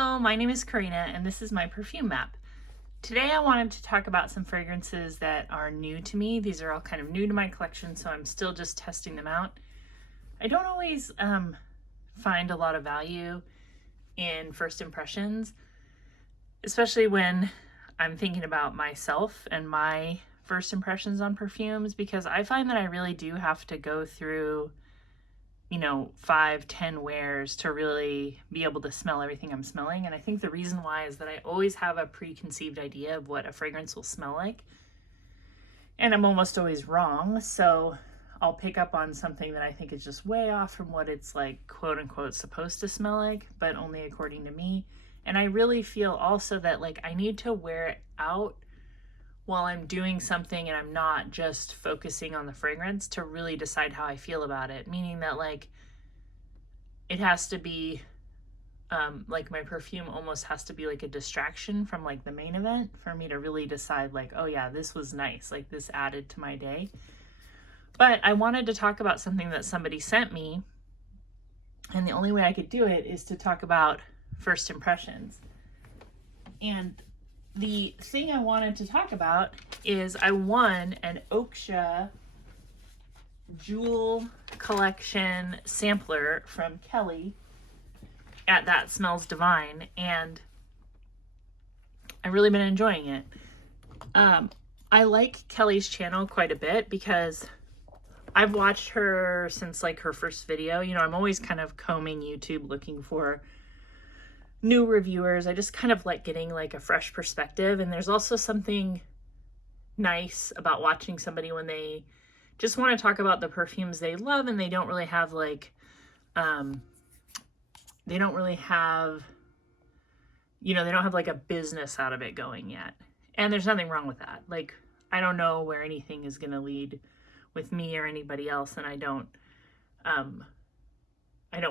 Hello, my name is Karina and this is my perfume map. Today I wanted to talk about some fragrances that are new to me. These are all kind of new to my collection, so I'm still just testing them out. I don't always find a lot of value in first impressions, especially when I'm thinking about myself and my first impressions on perfumes, because I find that I really do have to go through 5-10 wears to really be able to smell everything I'm smelling. And I think the reason why is that I always have a preconceived idea of what a fragrance will smell like, and I'm almost always wrong. So I'll pick up on something that I think is just way off from what it's like, quote unquote, supposed to smell like, but only according to me. And I really feel also that I need to wear it out while I'm doing something and I'm not just focusing on the fragrance to really decide how I feel about it. Meaning that it has to be my perfume almost has to be like a distraction from the main event for me to really decide oh yeah, this was nice, this added to my day. But I wanted to talk about something that somebody sent me, and the only way I could do it is to talk about first impressions. And the thing I wanted to talk about is I won an Oakcha Jewel Collection sampler from Kelly at That Smells Divine, and I've really been enjoying it. I like Kelly's channel quite a bit because I've watched her since her first video. I'm always kind of combing YouTube looking for new reviewers. I just kind of like getting a fresh perspective. And there's also something nice about watching somebody when they just want to talk about the perfumes they love and they don't really have a business out of it going yet. And there's nothing wrong with that. I don't know where anything is going to lead with me or anybody else, and I don't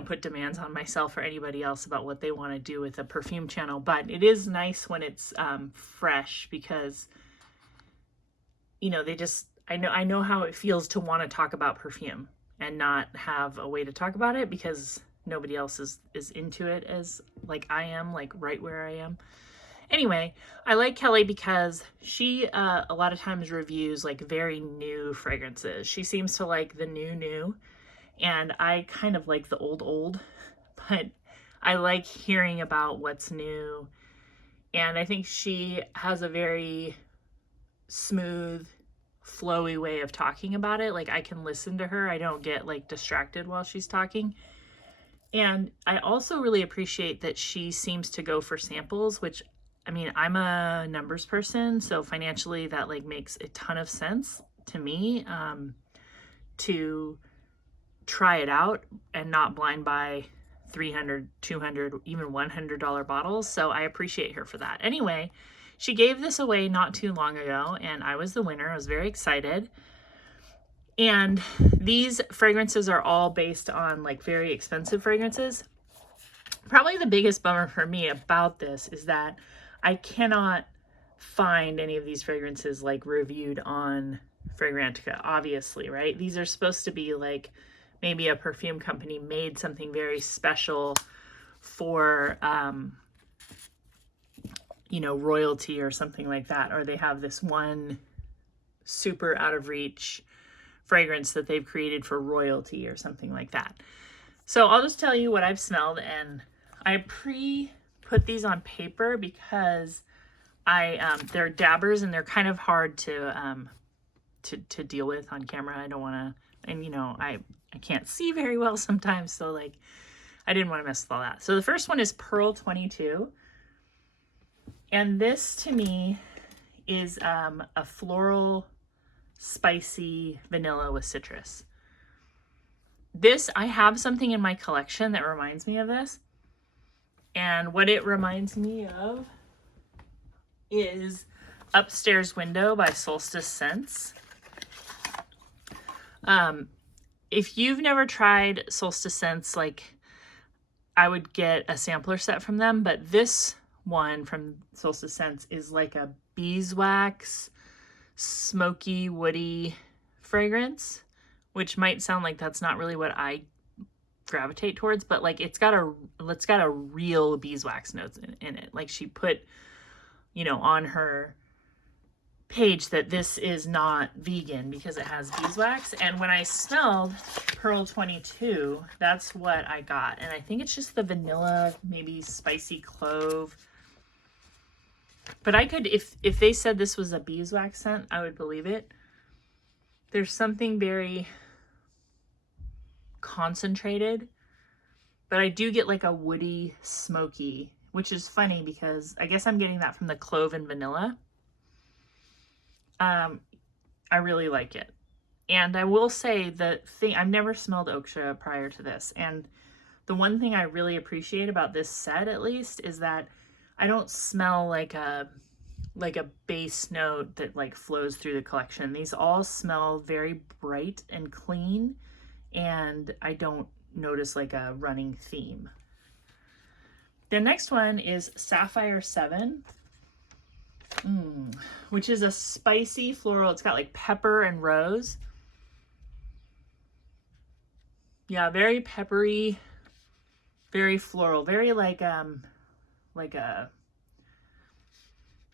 put demands on myself or anybody else about what they want to do with a perfume channel. But it is nice when it's fresh, because I know how it feels to want to talk about perfume and not have a way to talk about it because nobody else is into it as I am, right where I am. Anyway, I like Kelly because she a lot of times reviews very new fragrances. She seems to like the new, and I kind of like the old, but I like hearing about what's new. And I think she has a very smooth, flowy way of talking about it. I can listen to her. I don't get distracted while she's talking. And I also really appreciate that she seems to go for samples, which, I mean, I'm a numbers person, so financially that makes a ton of sense to me, to try it out and not blind buy $300, $200, even $100 bottles. So I appreciate her for that. Anyway, she gave this away not too long ago and I was the winner. I was very excited. And these fragrances are all based on very expensive fragrances. Probably the biggest bummer for me about this is that I cannot find any of these fragrances reviewed on Fragrantica, obviously, right? These are supposed to be maybe a perfume company made something very special for, royalty or something like that. Or they have this one super out of reach fragrance that they've created for royalty or something like that. So I'll just tell you what I've smelled, and I put these on paper because they're dabbers and they're kind of hard to deal with on camera. I don't want to, and I can't see very well sometimes, so I didn't want to mess with all that. So the first one is Pearl 22, and this to me is a floral, spicy vanilla with citrus. I have something in my collection that reminds me of this, and what it reminds me of is Upstairs Window by Solstice Scents. If you've never tried Solstice Scents, I would get a sampler set from them, but this one from Solstice Scents is a beeswax, smoky, woody fragrance, which might sound like that's not really what I gravitate towards, but like it's got a real beeswax notes in it. Like she put, you know, on her page that this is not vegan because it has beeswax. And when I smelled Pearl 22, that's what I got. And I think it's just the vanilla, maybe spicy clove. But I could, if they said this was a beeswax scent, I would believe it. There's something very concentrated, but I do get like a woody, smoky, which is funny because I guess I'm getting that from the clove and vanilla. I really like it. And I will say I've never smelled Oakcha prior to this. And the one thing I really appreciate about this set, at least, is that I don't smell like a base note that like flows through the collection. These all smell very bright and clean, and I don't notice like a running theme. The next one is Sapphire 7, which is a spicy floral. It's got like pepper and rose. Yeah, very peppery, very floral, very like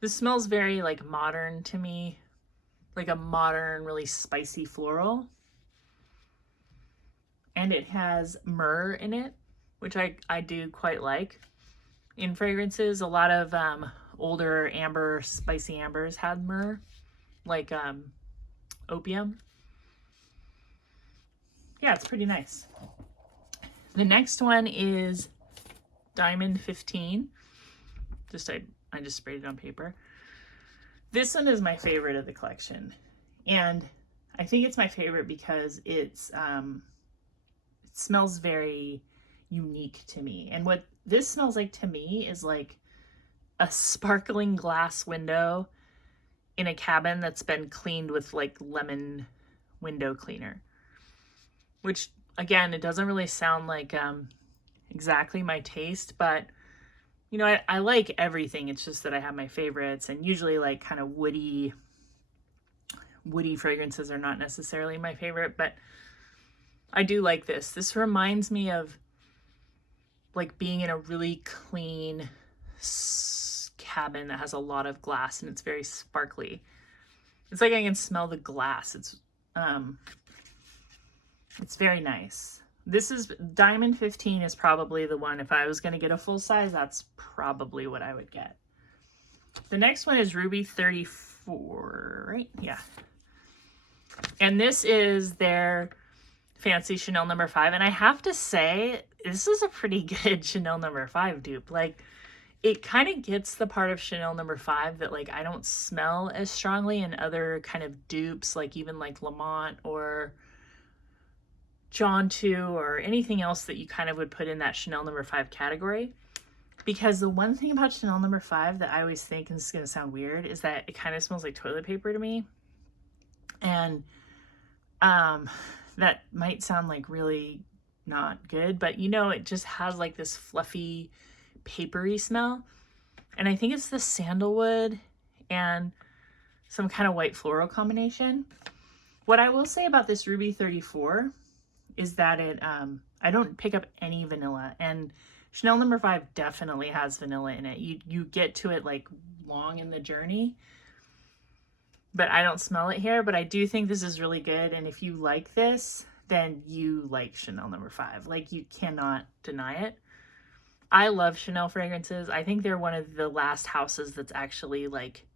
this smells very like modern to me, like a modern, really spicy floral. And it has myrrh in it, which I do quite like. In fragrances, a lot of older amber, spicy ambers had myrrh, like opium. Yeah, it's pretty nice. The next one is Diamond 15. I just sprayed it on paper. This one is my favorite of the collection. And I think it's my favorite because it smells very unique to me. And what this smells like to me is like a sparkling glass window in a cabin that's been cleaned with like lemon window cleaner. Which, again, it doesn't really sound like exactly my taste, but you know, I like everything. It's just that I have my favorites, and usually like kind of woody fragrances are not necessarily my favorite, but I do like this. This reminds me of like being in a really clean cabin that has a lot of glass and it's very sparkly. It's like I can smell the glass. It's very nice. This is Diamond 15 is probably the one. If I was going to get a full size, that's probably what I would get. The next one is Ruby 34, right? Yeah. And this is their fancy Chanel No. 5. And I have to say, this is a pretty good Chanel No. 5 dupe. Like, it kind of gets the part of Chanel No. 5 that like I don't smell as strongly in other kind of dupes, like even like Lamont or John 2 or anything else that you kind of would put in that Chanel No. 5 category. Because the one thing about Chanel No. 5 that I always think, and this is going to sound weird, is that it kind of smells like toilet paper to me. And that might sound like really not good, but you know, it just has like this fluffy, papery smell. And I think it's the sandalwood and some kind of white floral combination. What I will say about this Ruby 34 is that it I don't pick up any vanilla, and Chanel No. 5 definitely has vanilla in it. You get to it like long in the journey, but I don't smell it here. But I do think this is really good, and if you like this, then you like Chanel No. 5. Like, you cannot deny it. I love Chanel fragrances. I think they're one of the last houses that's actually like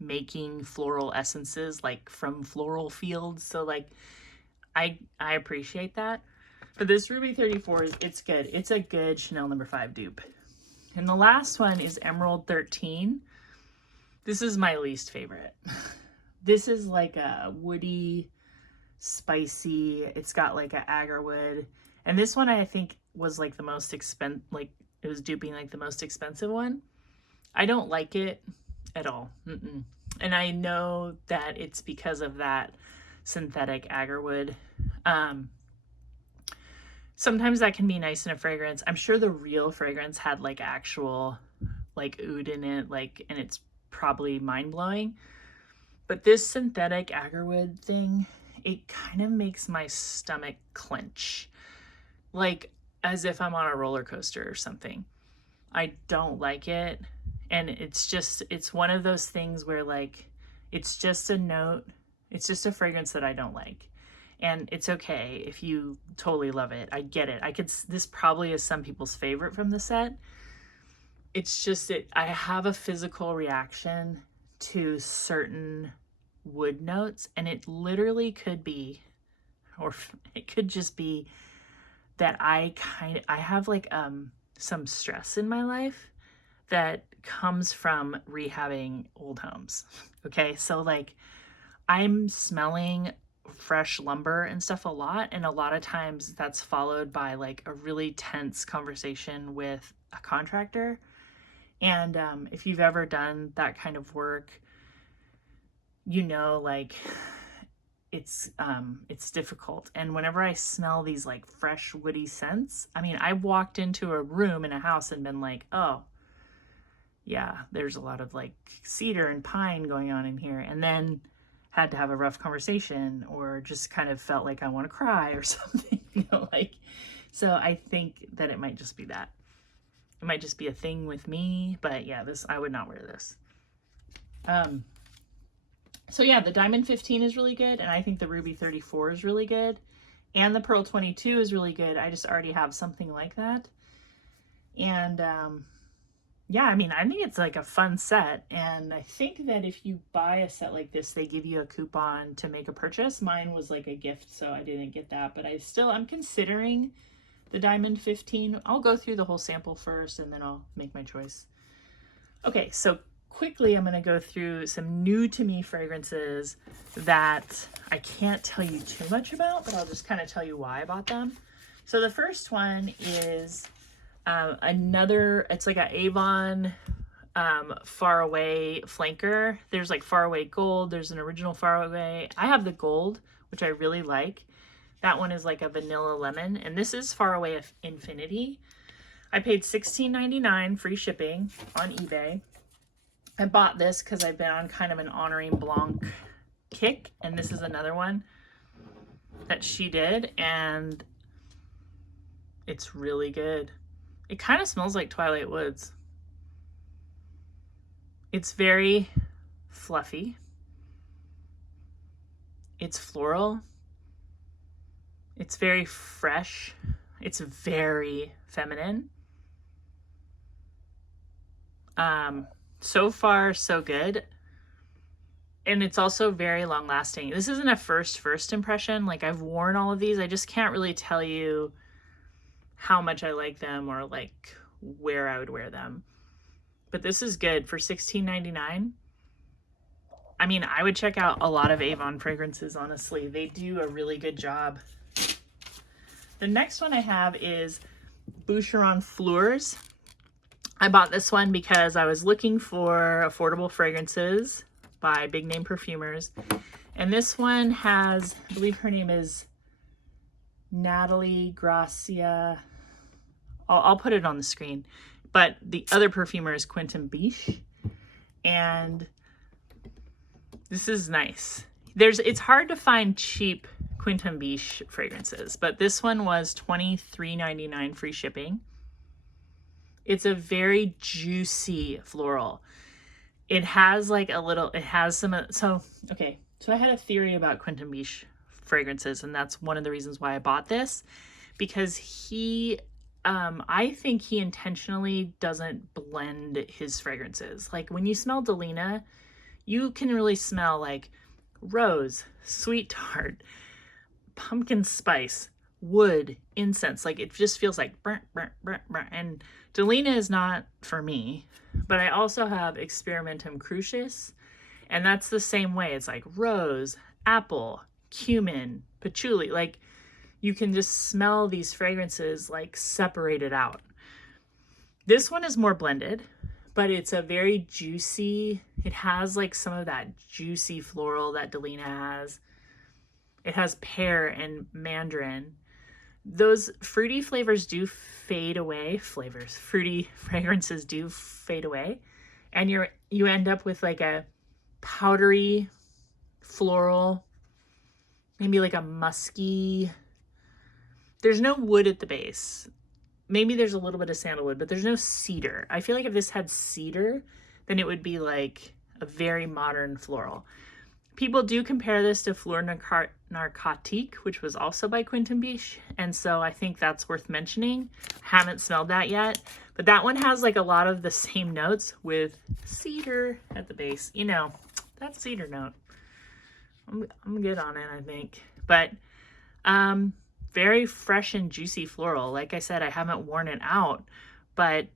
making floral essences like from floral fields. So like I appreciate that. But this Ruby 34, it's good. It's a good Chanel No. 5 dupe. And the last one is Emerald 13. This is my least favorite. This is like a woody, spicy, it's got like a agarwood. And this one I think was like the most expensive, like it was duping like the most expensive one. I don't like it at all. And I know that it's because of that synthetic agarwood. Sometimes that can be nice in a fragrance. I'm sure the real fragrance had like actual like oud in it, like, and it's probably mind-blowing. But this synthetic agarwood thing, it kind of makes my stomach clench. Like, as if I'm on a roller coaster or something. I don't like it. And it's one of those things where like, it's just a note. It's just a fragrance that I don't like. And it's okay if you totally love it. I get it. This probably is some people's favorite from the set. It's just, I have a physical reaction to certain wood notes, and it literally could be, or it could just be that I have like some stress in my life that comes from rehabbing old homes. Okay, so like I'm smelling fresh lumber and stuff a lot, and a lot of times that's followed by like a really tense conversation with a contractor. And if you've ever done that kind of work, you know, like it's difficult. And whenever I smell these like fresh woody scents, I mean, I've walked into a room in a house and been like, oh yeah, there's a lot of like cedar and pine going on in here, and then had to have a rough conversation or just kind of felt like I want to cry or something, you know, like, so I think that it might just be that. It might just be a thing with me, but yeah, I would not wear this. So yeah, the Diamond 15 is really good, and I think the Ruby 34 is really good, and the Pearl 22 is really good. I just already have something like that. And yeah, I mean, I think it's like a fun set, and I think that if you buy a set like this, they give you a coupon to make a purchase. Mine was like a gift, so I didn't get that, but I'm considering the Diamond 15. I'll go through the whole sample first, and then I'll make my choice. Okay, so quickly, I'm going to go through some new to me fragrances that I can't tell you too much about, but I'll just kind of tell you why I bought them. So the first one is it's like an Avon Far Away flanker. There's like Far Away Gold. There's an original Far Away. I have the gold, which I really like. That one is like a vanilla lemon, and this is Far Away Infinity. I paid $16.99 free shipping on eBay. I bought this because I've been on kind of an Honoring Blanc kick, and this is another one that she did, and it's really good. It kind of smells like Twilight Woods. It's very fluffy. It's floral. It's very fresh. It's very feminine. So far, so good. And it's also very long lasting. This isn't a first impression. Like, I've worn all of these. I just can't really tell you how much I like them or like where I would wear them. But this is good for $16.99. I mean, I would check out a lot of Avon fragrances, honestly. They do a really good job. The next one I have is Boucheron Fleurs. I bought this one because I was looking for affordable fragrances by big name perfumers. And this one has, I believe her name is Natalie Gracia. I'll put it on the screen. But the other perfumer is Quentin Biche. And this is nice. It's hard to find cheap Quentin Biche fragrances, but this one was $23.99 free shipping. It's a very juicy floral. It has like so I had a theory about Quentin Biche fragrances, and that's one of the reasons why I bought this, because I think he intentionally doesn't blend his fragrances. Like when you smell Delina, you can really smell like rose, sweet tart, pumpkin spice, wood, incense. Like it just feels like burnt. And Delina is not for me, but I also have Experimentum Crucis, and that's the same way. It's like rose, apple, cumin, patchouli. Like you can just smell these fragrances like separated out. This one is more blended, but it's a very juicy, it has like some of that juicy floral that Delina has. It has pear and mandarin. Those fruity flavors do fade away. Fruity fragrances do fade away. And you end up with like a powdery floral, maybe like a musky. There's no wood at the base. maybe there's a little bit of sandalwood, but there's no cedar. I feel like if this had cedar, then it would be like a very modern floral. People do compare this to Fleur Narcotique, which was also by Quentin Biche, and so I think that's worth mentioning. Haven't smelled that yet, but that one has like a lot of the same notes with cedar at the base. You know, that cedar note. I'm good on it, I think. But very fresh and juicy floral. Like I said, I haven't worn it out, but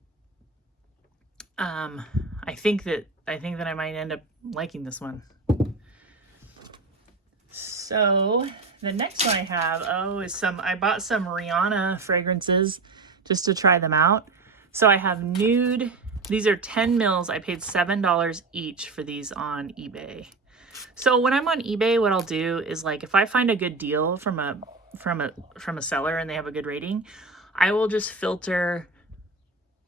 I think that I might end up liking this one. So the next one I have, I bought some Rihanna fragrances just to try them out. So I have Nude. These are 10 mils. I paid $7 each for these on eBay. So when I'm on eBay, what I'll do is, like, if I find a good deal from a seller and they have a good rating, I will just filter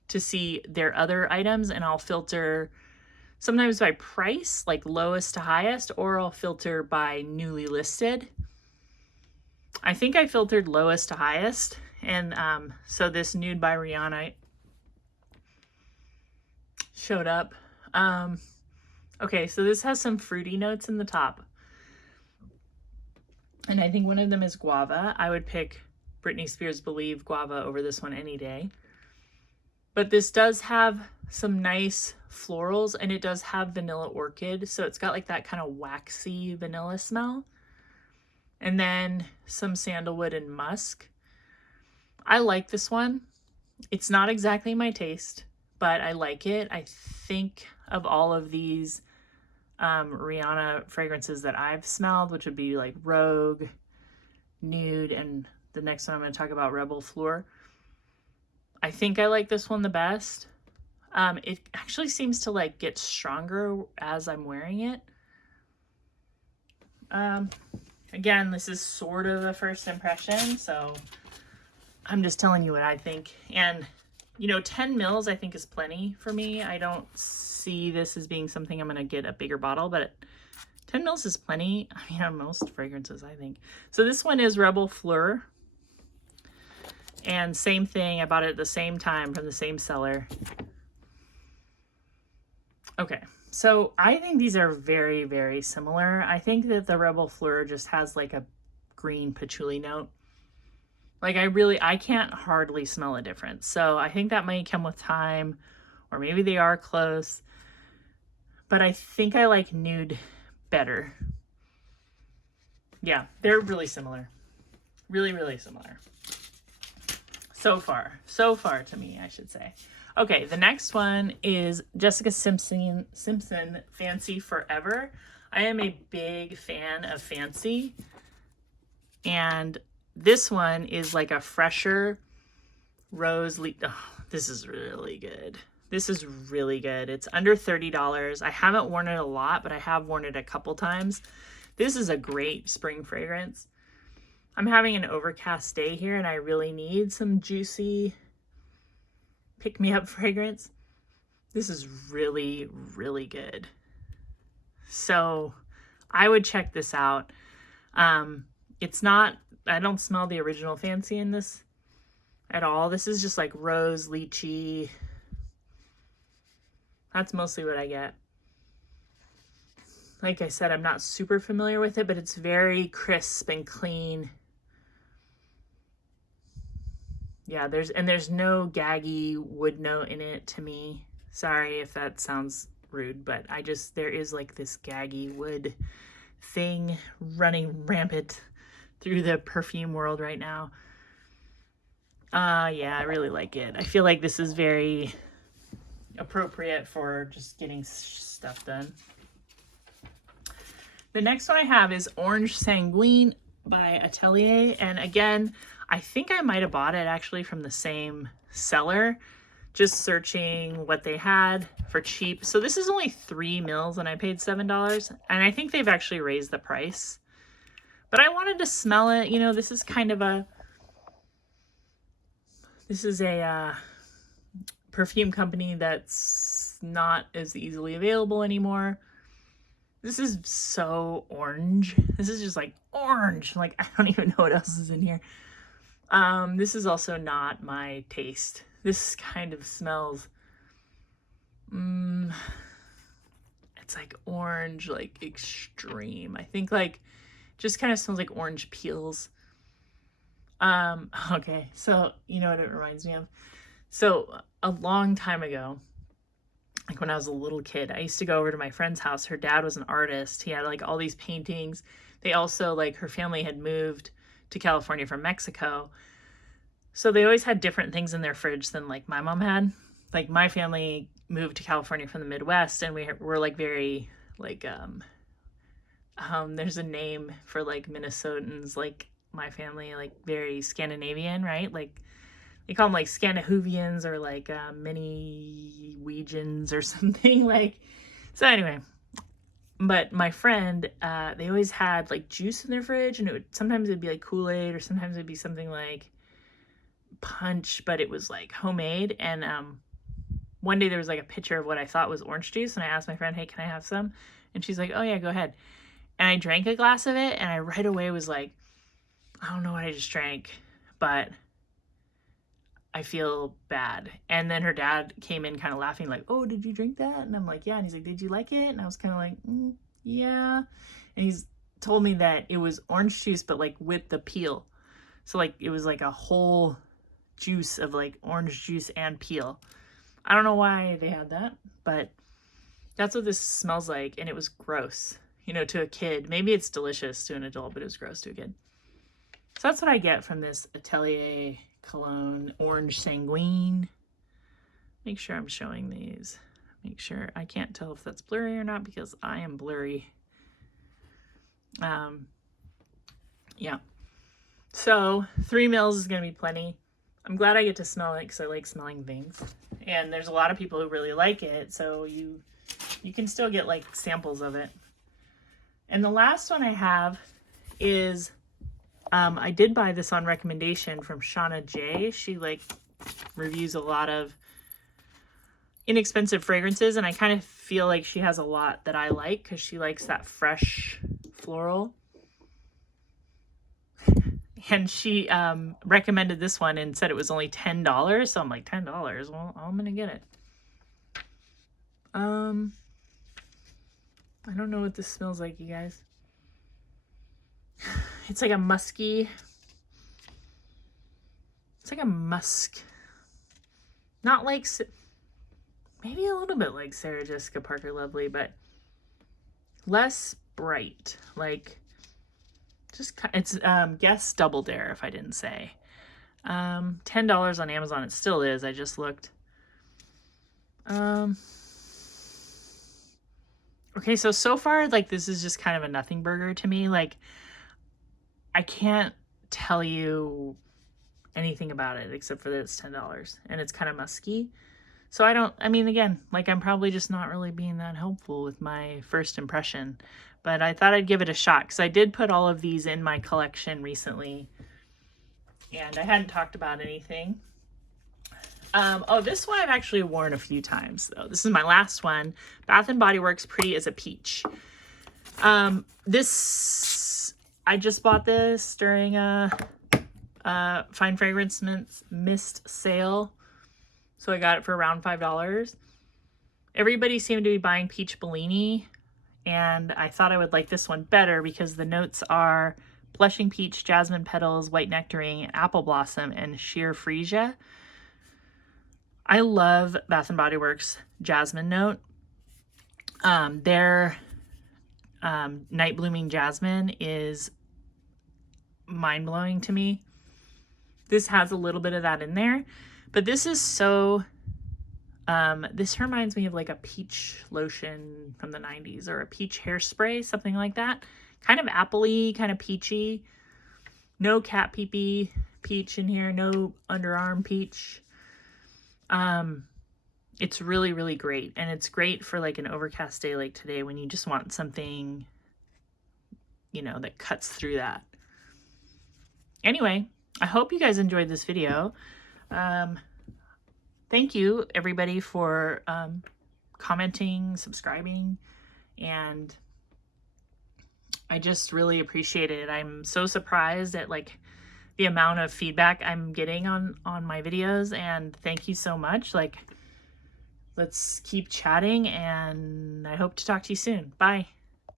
to see their other items, and I'll filter sometimes by price, like lowest to highest, or I'll filter by newly listed. I think I filtered lowest to highest, and so this Nude by Rihanna showed up. Okay, so this has some fruity notes in the top, and I think one of them is guava. I would pick Britney Spears' Believe guava over this one any day. But this does have some nice florals, and it does have vanilla orchid, so it's got like that kind of waxy vanilla smell. And then some sandalwood and musk. I like this one. It's not exactly my taste, but I like it. I think of all of these Rihanna fragrances that I've smelled, which would be like Rogue, Nude, and the next one I'm going to talk about, Reb'l Fleur. I think I like this one the best. It actually seems to like get stronger as I'm wearing it. Again, this is sort of a first impression, so I'm just telling you what I think. And, you know, 10 mils I think is plenty for me. I don't see this as being something I'm going to get a bigger bottle, but 10 mils is plenty. I mean, on most fragrances, I think. So this one is Reb'l Fleur. And same thing, I bought it at the same time from the same seller. Okay, so I think these are very, very similar. I think that the Reb'l Fleur just has like a green patchouli note. Like I can't hardly smell a difference. So I think that might come with time, or maybe they are close. But I think I like Nude better. Yeah, they're really similar. Really, really similar. So far to me, I should say. Okay, the next one is Jessica Simpson Fancy Forever. I am a big fan of Fancy, and this one is like a fresher rose leaf. Oh, this is really good. This is really good. It's under $30. I haven't worn it a lot, but I have worn it a couple times. This is a great spring fragrance. I'm having an overcast day here, and I really need some juicy pick-me-up fragrance. This is really, really good. So I would check this out. It's not, I don't smell the original Fancy in this at all. This is just like rose, lychee. That's mostly what I get. Like I said, I'm not super familiar with it, but it's very crisp and clean. Yeah, there's no gaggy wood note in it to me. Sorry if that sounds rude, but there is like this gaggy wood thing running rampant through the perfume world right now. Yeah, I really like it. I feel like this is very appropriate for just getting stuff done. The next one I have is Orange Sanguine by Atelier, and again, I think I might have bought it actually from the same seller, just searching what they had for cheap. So this is only 3 mils and I paid $7, and I think they've actually raised the price. But I wanted to smell it. You know, this is a perfume company that's not as easily available anymore. This is so orange. This is just like orange. Like, I don't even know what else is in here. This is also not my taste. This kind of smells, it's like orange, like extreme. I think like just kind of smells like orange peels. Okay, so you know what it reminds me of? So a long time ago, like when I was a little kid, I used to go over to my friend's house. Her dad was an artist. He had like all these paintings. They also, like, her family had moved to California from Mexico. So they always had different things in their fridge than like my mom had. Like my family moved to California from the Midwest, and we were like very like there's a name for like Minnesotans, like my family, like very Scandinavian, right? Like they call them like Scandinavians or like mini Wegians or something. Like, so anyway, but my friend, they always had like juice in their fridge, and sometimes it'd be like Kool-Aid, or sometimes it'd be something like punch, but it was like homemade. And one day there was like a picture of what I thought was orange juice, and I asked my friend, hey, can I have some? And she's like, oh yeah, go ahead. And I drank a glass of it, and I right away was like, I don't know what I just drank, but I feel bad. And then her dad came in kind of laughing, like, oh, did you drink that? And I'm like, yeah. And he's like, did you like it? And I was kind of like, yeah. And he's told me that it was orange juice, but like with the peel. So like it was like a whole juice of like orange juice and peel. I don't know why they had that, but that's what this smells like. And it was gross, you know, to a kid. Maybe it's delicious to an adult, but it was gross to a kid. So that's what I get from this Atelier cologne, orange sanguine. Make sure I'm showing these. Make sure, I can't tell if that's blurry or not because I am blurry. Yeah. So 3 mils is going to be plenty. I'm glad I get to smell it because I like smelling things. And there's a lot of people who really like it, so you can still get like samples of it. And the last one I have is, I did buy this on recommendation from Shauna J. She like reviews a lot of inexpensive fragrances, and I kind of feel like she has a lot that I like because she likes that fresh floral. And she recommended this one and said it was only $10. So I'm like, $10? Well, I'm going to get it. I don't know what this smells like, you guys. It's like a musky. It's like a musk. Not like, maybe a little bit like Sarah Jessica Parker Lovely, but less bright. Like, just, it's Guess Double Dare, if I didn't say. $10 on Amazon. It still is. I just looked. Okay, so far, like, this is just kind of a nothing burger to me. Like, I can't tell you anything about it except for that it's $10 and it's kind of musky. So I mean, again, like, I'm probably just not really being that helpful with my first impression, but I thought I'd give it a shot because I did put all of these in my collection recently and I hadn't talked about anything. Oh, this one I've actually worn a few times though. This is my last one. Bath & Body Works Pretty as a Peach. I just bought this during a Fine Fragrance Mist sale. So I got it for around $5. Everybody seemed to be buying Peach Bellini, and I thought I would like this one better because the notes are blushing peach, jasmine petals, white nectarine, apple blossom, and sheer freesia. I love Bath & Body Works jasmine note. Their Night Blooming Jasmine is mind-blowing to me. This has a little bit of that in there, but this is so, this reminds me of like a peach lotion from the 90s or a peach hairspray, something like that. Kind of appley, kind of peachy. No cat pee-pee peach in here, no underarm peach. It's really, really great. And it's great for like an overcast day like today when you just want something, you know, that cuts through that. Anyway, I hope you guys enjoyed this video. Thank you everybody for commenting, subscribing, and I just really appreciate it. I'm so surprised at like the amount of feedback I'm getting on my videos, and thank you so much. Like, let's keep chatting, and I hope to talk to you soon. Bye.